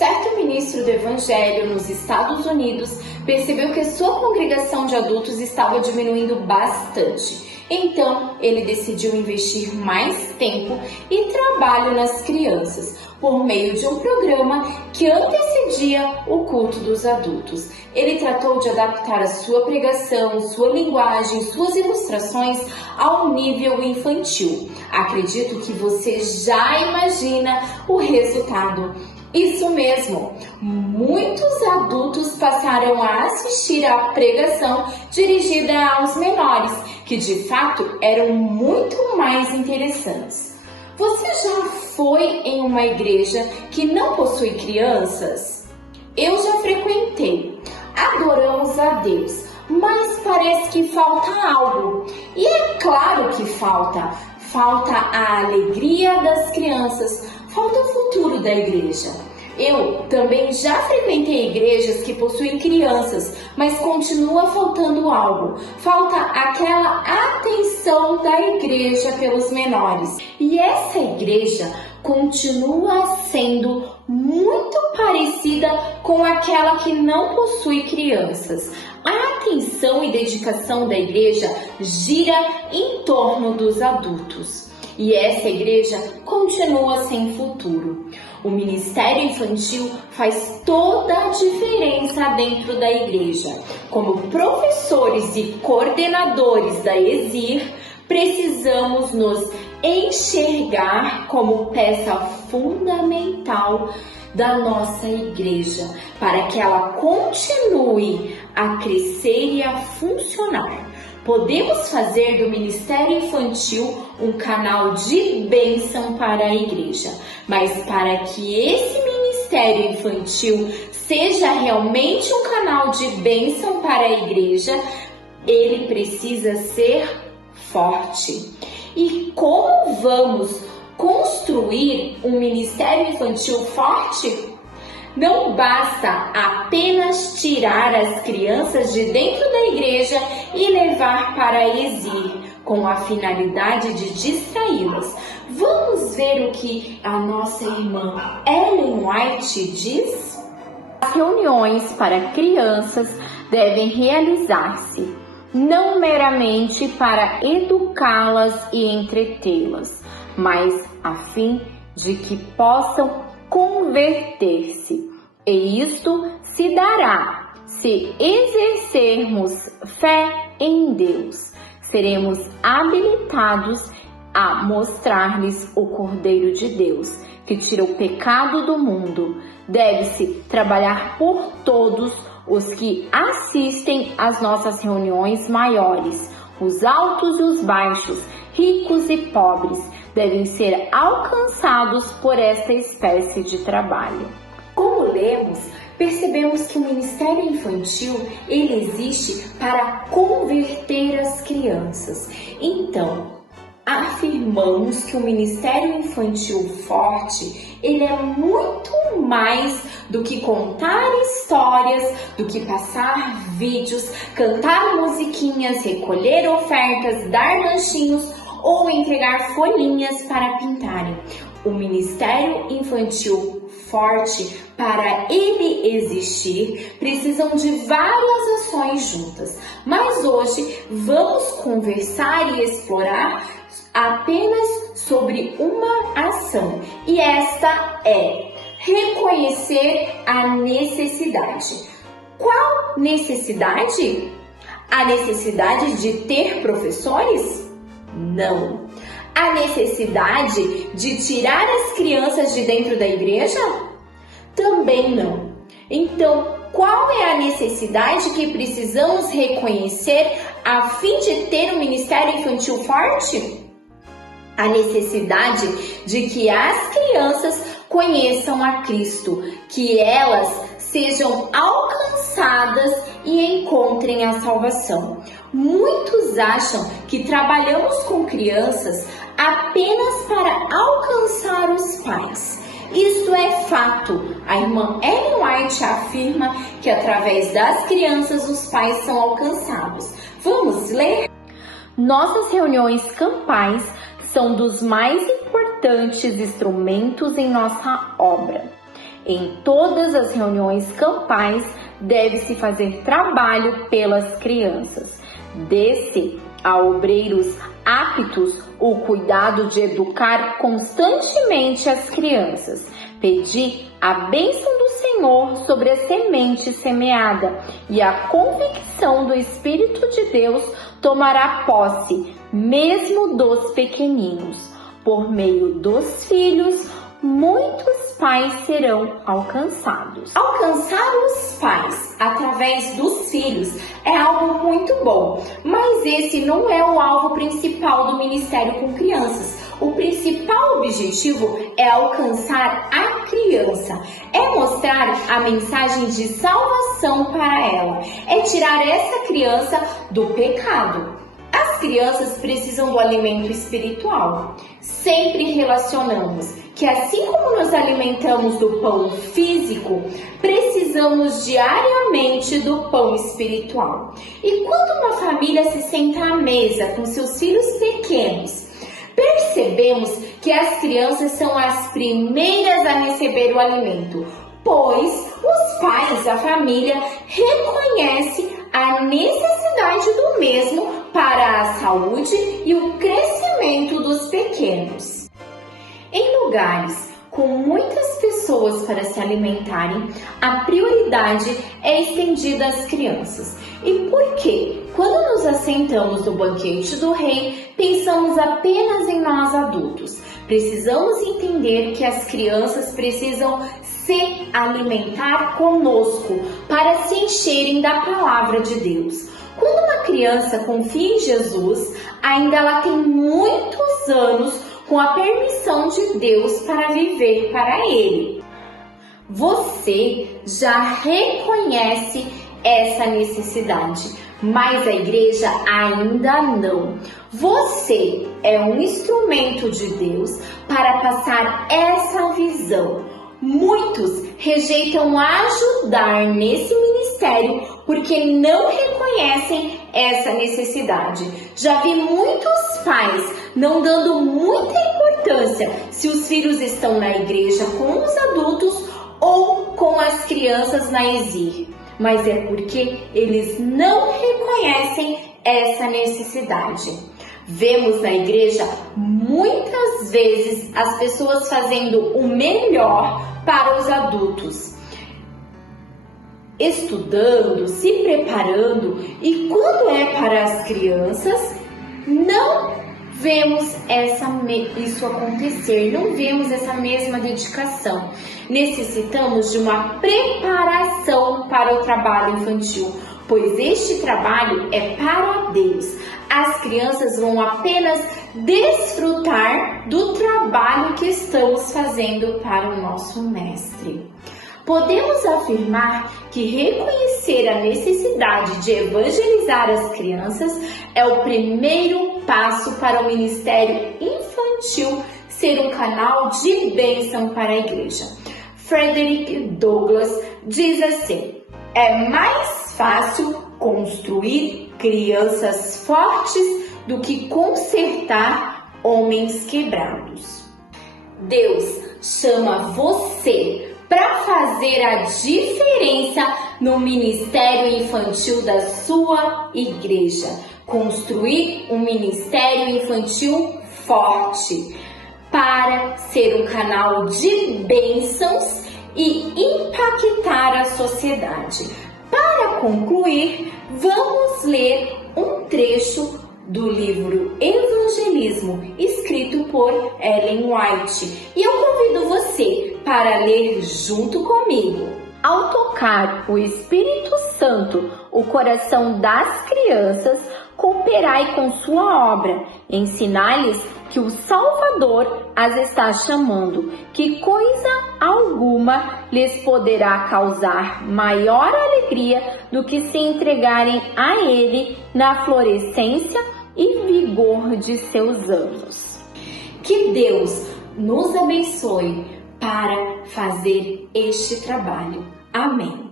certo ministro do Evangelho nos Estados Unidos percebeu que a sua congregação de adultos estava diminuindo bastante. Então, ele decidiu investir mais tempo e trabalho nas crianças, por meio de um programa que antecedia o culto dos adultos. Ele tratou de adaptar a sua pregação, sua linguagem, suas ilustrações ao nível infantil. Acredito que você já imagina o resultado. Isso mesmo, muitos adultos passaram a assistir à pregação dirigida aos menores, que de fato eram muito mais interessantes. Você já foi em uma igreja que não possui crianças? Eu já frequentei. Adoramos a Deus, mas parece que falta algo. E é claro que falta. Falta a alegria das crianças, falta o futuro da igreja. Eu também já frequentei igrejas que possuem crianças, mas continua faltando algo. Falta aquela atenção da igreja pelos menores. E essa igreja continua sendo muito parecida com aquela que não possui crianças. A atenção e dedicação da igreja gira em torno dos adultos. E essa igreja continua sem futuro. O ministério infantil faz toda a diferença dentro da igreja. Como professores e coordenadores da ESIR, precisamos nos enxergar como peça fundamental da nossa igreja, para que ela continue a crescer e a funcionar. Podemos fazer do Ministério Infantil um canal de bênção para a igreja, mas para que esse Ministério Infantil seja realmente um canal de bênção para a igreja, ele precisa ser forte. E como vamos construir um Ministério Infantil forte? Não basta apenas tirar as crianças de dentro da igreja e levar para a ESIR, com a finalidade de distraí-las. Vamos ver o que a nossa irmã Ellen White diz? As reuniões para crianças devem realizar-se não meramente para educá-las e entretê-las, mas a fim de que possam converter-se. E isto se dará se exercermos fé em Deus. Seremos habilitados a mostrar-lhes o Cordeiro de Deus, que tira o pecado do mundo. Deve-se trabalhar por todos os que assistem às nossas reuniões maiores. Os altos e os baixos, ricos e pobres, devem ser alcançados por esta espécie de trabalho. Como lemos, percebemos que o Ministério Infantil ele existe para converter as crianças. Então, afirmamos que o Ministério Infantil forte, ele é muito mais do que contar histórias, do que passar vídeos, cantar musiquinhas, recolher ofertas, dar lanchinhos ou entregar folhinhas para pintarem. O Ministério Infantil forte, para ele existir, precisam de várias ações juntas. Mas hoje vamos conversar e explorar apenas sobre uma ação. E esta é reconhecer a necessidade. Qual necessidade? A necessidade de ter professores? Não. A necessidade de tirar as crianças de dentro da igreja? Também não. Então, qual é a necessidade que precisamos reconhecer a fim de ter um ministério infantil forte? A necessidade de que as crianças conheçam a Cristo, que elas sejam alcançadas e encontrem a salvação. Muitos acham que trabalhamos com crianças apenas para alcançar os pais. Isso é fato. A irmã Ellen White afirma que através das crianças os pais são alcançados. Vamos ler? Nossas reuniões campais são dos mais importantes instrumentos em nossa obra. Em todas as reuniões campais, deve-se fazer trabalho pelas crianças. Dê-se a obreiros aptos o cuidado de educar constantemente as crianças. Pedi a bênção do Senhor sobre a semente semeada, e a convicção do Espírito de Deus tomará posse, mesmo dos pequeninos. Por meio dos filhos, muitos pais serão alcançados. Alcançar os pais através dos filhos é algo muito bom, mas esse não é o alvo principal do ministério com crianças. O principal objetivo é alcançar a criança, é mostrar a mensagem de salvação para ela, é tirar essa criança do pecado. As crianças precisam do alimento espiritual. Sempre relacionamos que, assim como nos alimentamos do pão físico, precisamos diariamente do pão espiritual. E quando uma família se senta à mesa com seus filhos pequenos, percebemos que as crianças são as primeiras a receber o alimento, pois os pais, a família, reconhecem a necessidade do mesmo para a saúde e o crescimento dos pequenos. Em lugares com muitas pessoas para se alimentarem, a prioridade é estendida às crianças. E por quê? Quando nos assentamos no banquete do rei, pensamos apenas em nós adultos. Precisamos entender que as crianças precisam se alimentar conosco para se encherem da palavra de Deus. Quando uma criança confia em Jesus, ainda ela tem muitos anos com a permissão de Deus para viver para Ele. Você já reconhece essa necessidade, mas a igreja ainda não. Você é um instrumento de Deus para passar essa visão. Muitos rejeitam ajudar nesse ministério porque não reconhecem essa necessidade. Já vi muitos pais não dando muita importância se os filhos estão na igreja com os adultos ou com as crianças na ESIR. Mas é porque eles não reconhecem essa necessidade. Vemos na igreja muitas vezes as pessoas fazendo o melhor para os adultos, estudando, se preparando, e quando é para as crianças, não vemos isso acontecer, não vemos essa mesma dedicação. Necessitamos de uma preparação para o trabalho infantil, pois este trabalho é para Deus. As crianças vão apenas desfrutar do trabalho que estamos fazendo para o nosso mestre. Podemos afirmar que reconhecer a necessidade de evangelizar as crianças é o primeiro passo para o ministério infantil ser um canal de bênção para a igreja. Frederick Douglass diz assim: é mais fácil construir crianças fortes do que consertar homens quebrados. Deus chama você para fazer a diferença no ministério infantil da sua igreja. Construir um ministério infantil forte para ser um canal de bênçãos e impactar a sociedade. Para concluir, vamos ler um trecho do livro Evangelismo, escrito por Ellen White. E eu convido você para ler junto comigo. Ao tocar o Espírito Santo o coração das crianças, cooperai com sua obra, ensinai-lhes que o Salvador as está chamando, que coisa alguma lhes poderá causar maior alegria do que se entregarem a Ele na florescência e vigor de seus anos. Que Deus nos abençoe para fazer este trabalho. Amém.